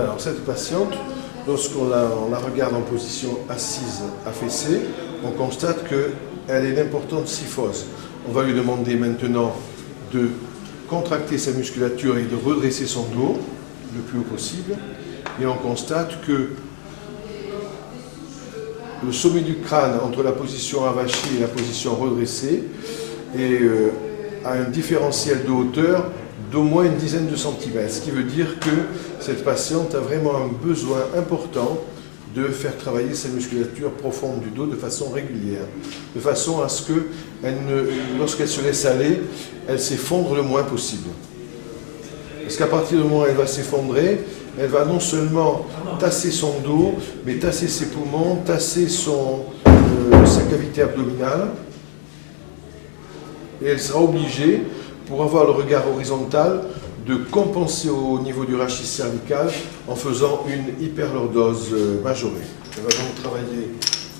Alors cette patiente, lorsqu'on la regarde en position assise affaissée, on constate qu'elle est d'importante kyphose. On va lui demander maintenant de contracter sa musculature et de redresser son dos le plus haut possible. Et on constate que le sommet du crâne entre la position avachie et la position redressée a un différentiel de hauteur d'au moins une dizaine de centimètres, ce qui veut dire que cette patiente a vraiment un besoin important de faire travailler sa musculature profonde du dos de façon régulière, de façon à ce que, lorsqu'elle se laisse aller, elle s'effondre le moins possible. Parce qu'à partir du moment où elle va s'effondrer, elle va non seulement tasser son dos, mais tasser ses poumons, tasser sa cavité abdominale, et elle sera obligée, pour avoir le regard horizontal, de compenser au niveau du rachis cervical en faisant une hyperlordose majorée. Elle va donc travailler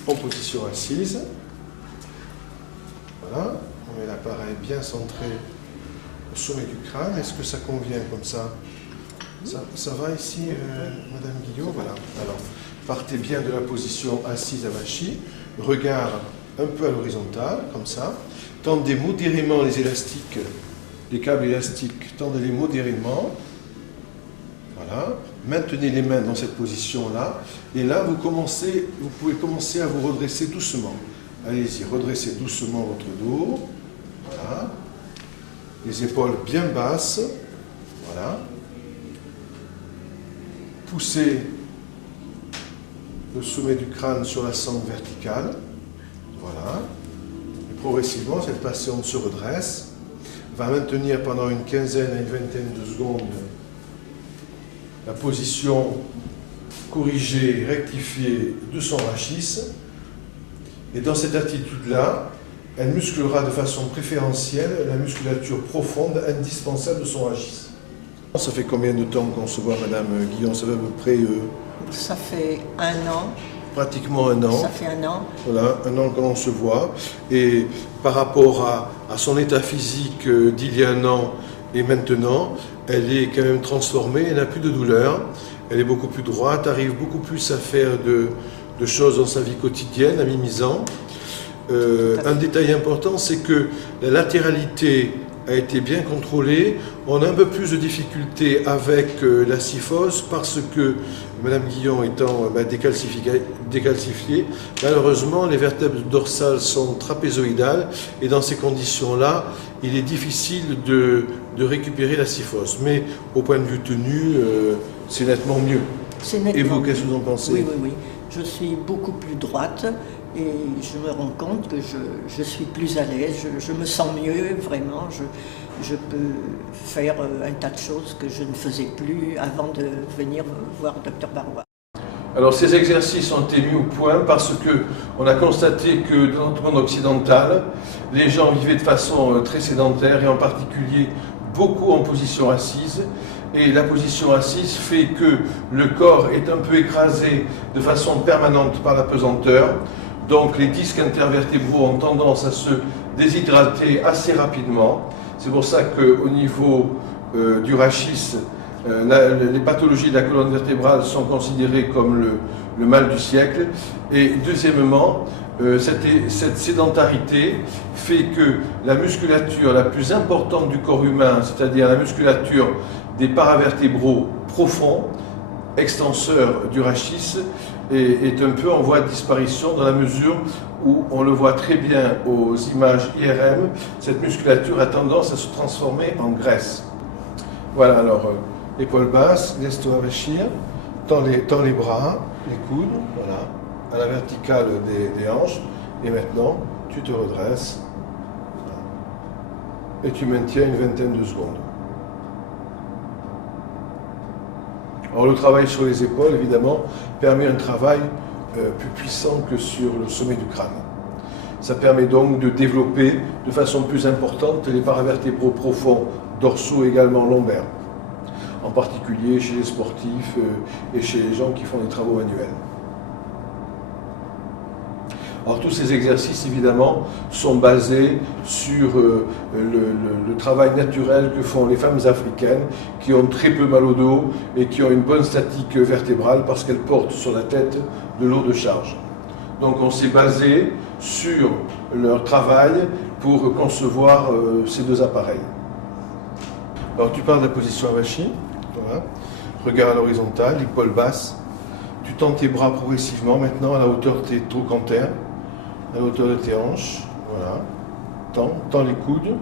en position assise. Voilà, on met l'appareil bien centré au sommet du crâne. Est-ce que ça convient comme ça? Ça va ici, Madame Guillot? Voilà. Alors, partez bien de la position assise avachie, regard un peu à l'horizontale, comme ça. Tendez modérément les élastiques. Les câbles élastiques, tendez-les modérément. Voilà. Maintenez les mains dans cette position-là. Et là, vous pouvez commencer à vous redresser doucement. Allez-y, redressez doucement votre dos. Voilà. Les épaules bien basses. Voilà. Poussez le sommet du crâne sur la sangle verticale. Voilà. Et progressivement, cette patiente se redresse. Va maintenir pendant une quinzaine à une vingtaine de secondes la position corrigée, rectifiée de son rachis. Et dans cette attitude-là, elle musclera de façon préférentielle la musculature profonde indispensable de son rachis. Ça fait combien de temps qu'on se voit, Madame Guillon? Ça fait à peu près... Ça fait 1 an. Pratiquement 1 an. Ça fait 1 an. Voilà, 1 an que l'on se voit. Et par rapport à son état physique d'il y a 1 an et maintenant, elle est quand même transformée, elle n'a plus de douleur, elle est beaucoup plus droite, arrive beaucoup plus à faire de choses dans sa vie quotidienne, à mi-misant. Un détail important, c'est que la latéralité a été bien contrôlée. On a un peu plus de difficultés avec la kyphose parce que Madame Guillon étant décalcifiée, malheureusement les vertèbres dorsales sont trapézoïdales et dans ces conditions-là, il est difficile de récupérer la kyphose. Mais au point de vue tenue, c'est nettement mieux. Et vous, qu'est-ce que vous en pensez? Oui, oui, oui. Je suis beaucoup plus droite et je me rends compte que je suis plus à l'aise, je me sens mieux, vraiment. Je peux faire un tas de choses que je ne faisais plus avant de venir voir Dr Barois. Alors ces exercices ont été mis au point parce qu'on a constaté que dans notre monde occidental, les gens vivaient de façon très sédentaire et en particulier beaucoup en position assise. Et la position assise fait que le corps est un peu écrasé de façon permanente par la pesanteur. Donc les disques intervertébraux ont tendance à se déshydrater assez rapidement. C'est pour ça qu'au niveau du rachis, les pathologies de la colonne vertébrale sont considérées comme le mal du siècle. Et deuxièmement, cette sédentarité fait que la musculature la plus importante du corps humain, c'est-à-dire la musculature des paravertébraux profonds, extenseurs du rachis, est un peu en voie de disparition dans la mesure où on le voit très bien aux images IRM, cette musculature a tendance à se transformer en graisse. Voilà, alors épaules basses, laisse-toi avachir, tends les bras, les coudes, voilà, à la verticale des hanches, et maintenant tu te redresses et tu maintiens une vingtaine de secondes. Alors le travail sur les épaules, évidemment, permet un travail plus puissant que sur le sommet du crâne. Ça permet donc de développer de façon plus importante les paravertébraux profonds, dorsaux et également lombaires, en particulier chez les sportifs et chez les gens qui font des travaux manuels. Alors tous ces exercices évidemment sont basés sur le travail naturel que font les femmes africaines qui ont très peu mal au dos et qui ont une bonne statique vertébrale parce qu'elles portent sur la tête de lourdes charges. Donc on s'est basé sur leur travail pour concevoir ces deux appareils. Alors tu pars de la position avachi, voilà. Regard à l'horizontale, épaule basse. Tu tends tes bras progressivement maintenant à la hauteur de tes trochanternes, à la hauteur de tes hanches. Voilà. Tends les coudes,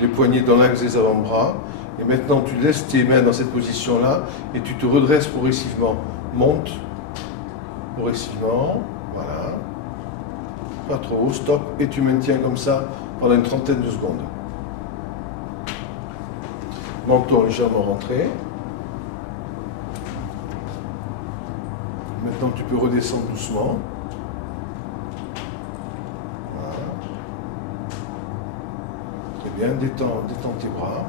les poignets dans l'axe des avant-bras. Et maintenant tu laisses tes mains dans cette position-là et tu te redresses progressivement. Monte progressivement. Voilà. Pas trop haut, stop. Et tu maintiens comme ça pendant une trentaine de secondes. Menton légèrement rentré. Maintenant, tu peux redescendre doucement. Voilà. Très bien, détends tes bras.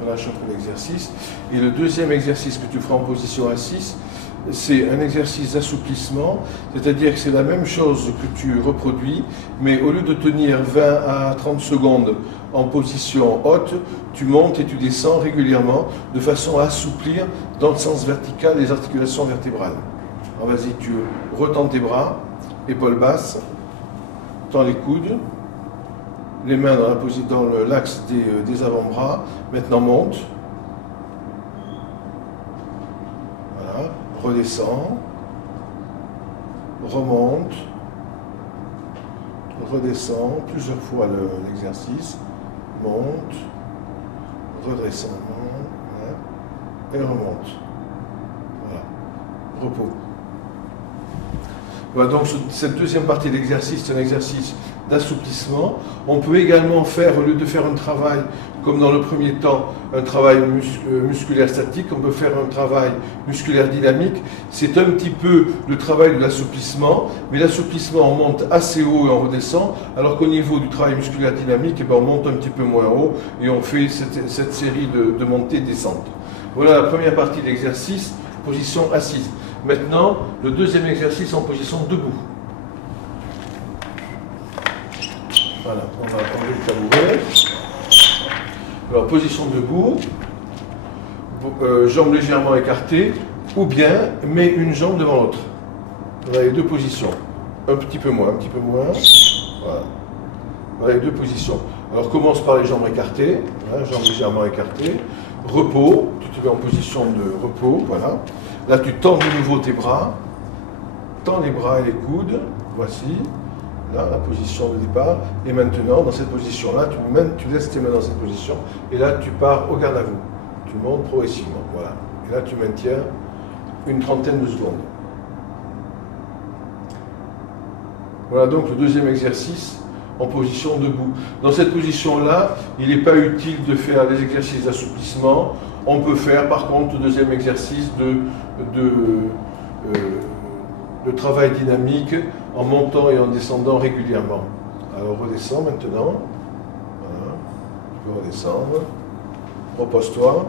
Relâche un peu l'exercice. Et le deuxième exercice que tu feras en position assise, c'est un exercice d'assouplissement, c'est-à-dire que c'est la même chose que tu reproduis, mais au lieu de tenir 20 à 30 secondes en position haute, tu montes et tu descends régulièrement de façon à assouplir dans le sens vertical les articulations vertébrales. Alors vas-y, tu retends tes bras, épaules basses, tends les coudes, les mains dans l'axe des avant-bras, maintenant monte. Voilà, redescends, remonte, redescends, plusieurs fois l'exercice, monte, redescends, voilà, et remonte. Voilà, repos. Voilà, donc cette deuxième partie de l'exercice, c'est un exercice d'assouplissement. On peut également faire, au lieu de faire un travail, comme dans le premier temps, un travail musculaire statique, on peut faire un travail musculaire dynamique. C'est un petit peu le travail de l'assouplissement, mais l'assouplissement, on monte assez haut et on redescend, alors qu'au niveau du travail musculaire dynamique, eh ben, on monte un petit peu moins haut et on fait cette série de montées-descentes. Voilà la première partie de l'exercice, position assise. Maintenant, le deuxième exercice en position debout. Voilà, on va enlever le tabouret. Alors, position debout, jambes légèrement écartées, ou bien, mets une jambe devant l'autre. On a les deux positions. Un petit peu moins. Voilà. Voilà les deux positions. Alors, commence par les jambes écartées, voilà, jambes légèrement écartées. Repos, tu te mets en position de repos, voilà. Là, tu tends de nouveau tes bras, tends les bras et les coudes, voici, là, la position de départ, et maintenant, dans cette position-là, tu laisses tes mains dans cette position, et là, tu pars au garde à vous, tu montes progressivement, voilà, et là, tu maintiens une trentaine de secondes. Voilà donc le deuxième exercice en position debout. Dans cette position-là, il n'est pas utile de faire des exercices d'assouplissement. On peut faire par contre le deuxième exercice de travail dynamique en montant et en descendant régulièrement. Alors redescends maintenant. Voilà. Tu peux redescendre. Repose-toi.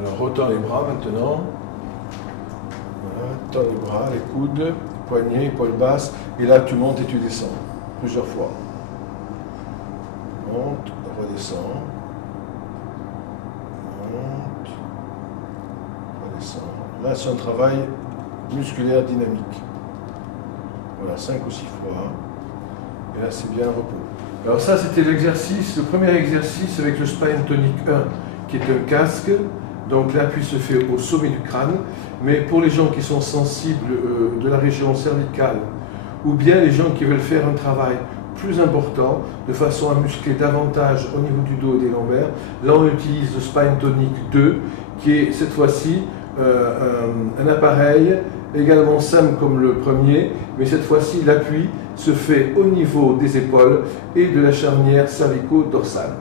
Alors retends les bras maintenant. Voilà. Tends les bras, les coudes, poignets, épaules basses. Et là tu montes et tu descends. Plusieurs fois. Monte, redescends. Monte, redescends. Là, c'est un travail musculaire dynamique. Voilà, 5 ou 6 fois. Et là, c'est bien repos. Alors ça, c'était l'exercice, le premier exercice avec le Spine Tonic 1, qui est un casque. Donc l'appui se fait au sommet du crâne. Mais pour les gens qui sont sensibles de la région cervicale, ou bien les gens qui veulent faire un travail plus important, de façon à muscler davantage au niveau du dos et des lombaires. Là, on utilise le Spine Tonic 2, qui est cette fois-ci un appareil également simple comme le premier, mais cette fois-ci, l'appui se fait au niveau des épaules et de la charnière cervico-dorsale.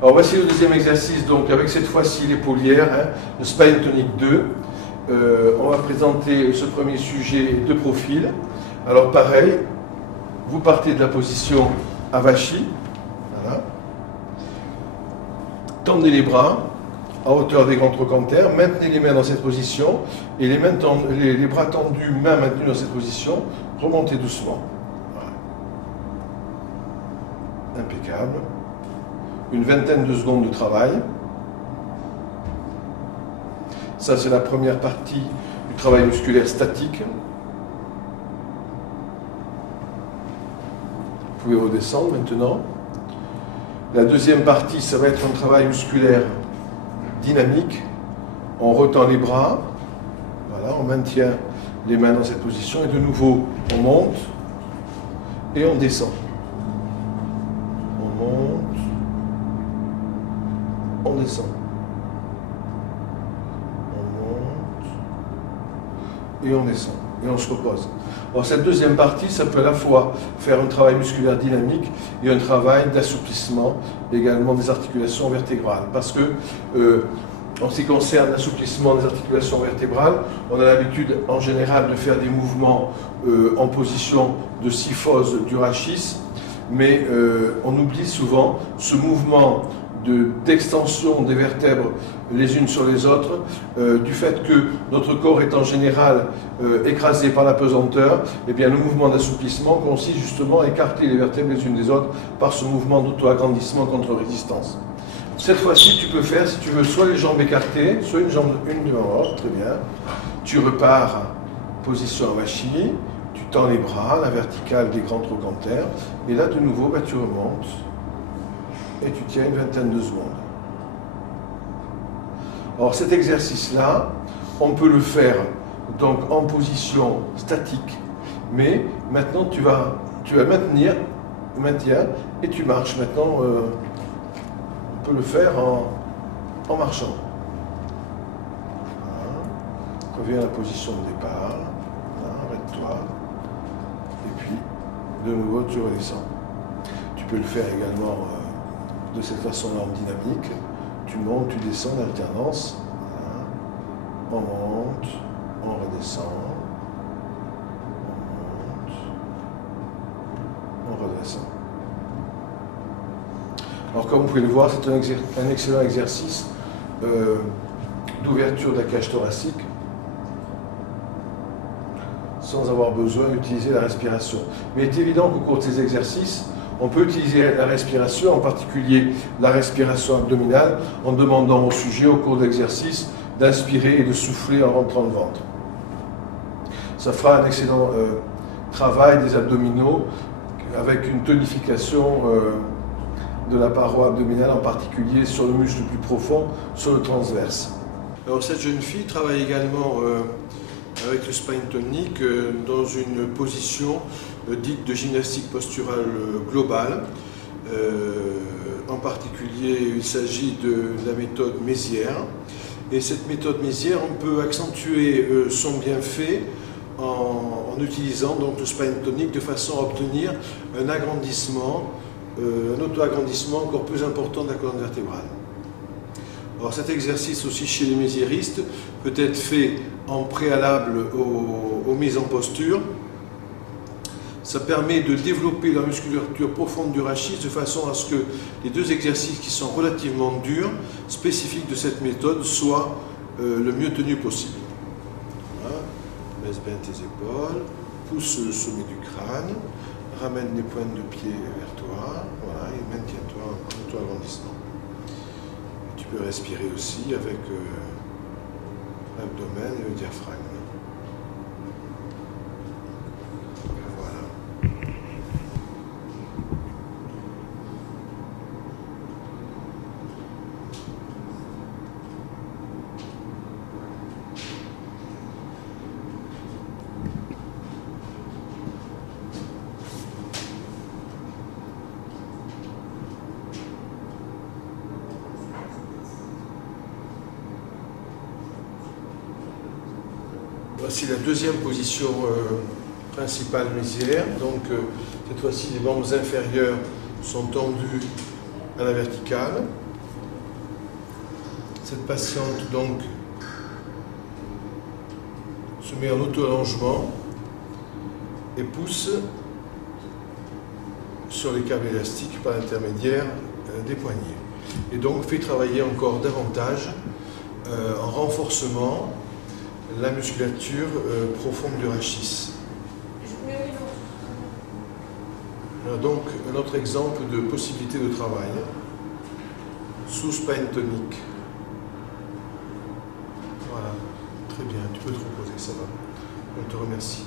Alors, voici le deuxième exercice, donc avec cette fois-ci l'épaullière, le Spine Tonic 2. On va présenter ce premier sujet de profil. Alors, pareil, vous partez de la position avachi, voilà. Tendez les bras, à hauteur des grands trochantères. Maintenez les mains dans cette position et les bras tendus, mains maintenues dans cette position. Remontez doucement. Voilà. Impeccable. Une vingtaine de secondes de travail. Ça, c'est la première partie du travail musculaire statique. Vous pouvez redescendre maintenant. La deuxième partie, ça va être un travail musculaire dynamique. On retend les bras. Voilà, on maintient les mains dans cette position. Et de nouveau, on monte et on descend. On monte. On descend. On monte. Et on descend. Et on se repose. Alors, cette deuxième partie, ça peut à la fois faire un travail musculaire dynamique et un travail d'assouplissement également des articulations vertébrales. Parce que, en ce qui concerne l'assouplissement des articulations vertébrales, on a l'habitude en général de faire des mouvements en position de syphose du rachis, mais on oublie souvent ce mouvement d'extension des vertèbres les unes sur les autres, du fait que notre corps est en général écrasé par la pesanteur. Et bien le mouvement d'assouplissement consiste justement à écarter les vertèbres les unes des autres par ce mouvement d'auto-agrandissement contre résistance. Cette fois-ci, tu peux faire, si tu veux, soit les jambes écartées, soit une devant l'autre, très bien. Tu repars, position avachi, tu tends les bras, la verticale des grands trochantères, et là de nouveau, bah, tu remontes. Et tu tiens une vingtaine de secondes. Alors cet exercice-là, on peut le faire donc en position statique, mais maintenant tu vas maintenir et tu marches. Maintenant, on peut le faire en marchant. Voilà. Reviens à la position de départ. Voilà, arrête-toi. Et puis, de nouveau, tu redescends. Tu peux le faire également de cette façon-là en dynamique. Tu montes, tu descends en alternance. Voilà. On monte, on redescend. On monte, on redescend. Alors comme vous pouvez le voir, c'est un excellent exercice d'ouverture de la cage thoracique sans avoir besoin d'utiliser la respiration. Mais il est évident qu'au cours de ces exercices, on peut utiliser la respiration, en particulier la respiration abdominale, en demandant au sujet, au cours de l'exercice, d'inspirer et de souffler en rentrant le ventre. Ça fera un excellent travail des abdominaux avec une tonification de la paroi abdominale, en particulier sur le muscle le plus profond, sur le transverse. Alors cette jeune fille travaille également avec le spine tonic dans une position dite de gymnastique posturale globale. En particulier, il s'agit de la méthode Mézières. Et cette méthode Mézières, on peut accentuer son bienfait en utilisant donc le spine tonic de façon à obtenir un agrandissement, un auto-agrandissement encore plus important de la colonne vertébrale. Alors cet exercice aussi chez les mésiéristes peut être fait en préalable aux mises en posture. Ça permet de développer la musculature profonde du rachis de façon à ce que les deux exercices qui sont relativement durs, spécifiques de cette méthode, soient le mieux tenus possible. Voilà. Laisse bien tes épaules, pousse le sommet du crâne, ramène les pointes de pied vers toi, voilà, et maintiens-toi en auto-agrandissement. Tu peux respirer aussi avec l'abdomen et le diaphragme. Voici la deuxième position principale Mézières. Donc cette fois-ci, les membres inférieurs sont tendus à la verticale. Cette patiente donc se met en auto-allongement et pousse sur les câbles élastiques par l'intermédiaire des poignets. Et donc fait travailler encore davantage en renforcement la musculature profonde du rachis. Voilà donc un autre exemple de possibilité de travail sous spine tonique. Voilà, très bien, tu peux te reposer, ça va. On te remercie.